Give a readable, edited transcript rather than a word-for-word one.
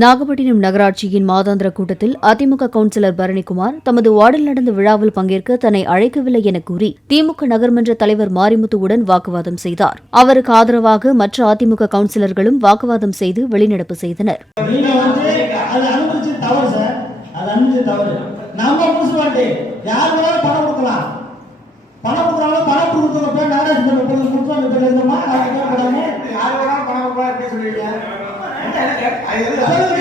நாகப்பட்டினம் நகராட்சியின் மாதாந்திர கூட்டத்தில் அதிமுக கவுன்சிலர் பரணிக்குமார் தமது வார்டில் நடந்த விழாவில் பங்கேற்க தன்னை அழைக்கவில்லை என கூறி திமுக நகர்மன்ற தலைவர் மாரிமுத்துவுடன் வாக்குவாதம் செய்தார். அவருக்கு ஆதரவாக மற்ற அதிமுக கவுன்சிலர்களும் வாக்குவாதம் செய்து வெளிநடப்பு செய்தனர். அது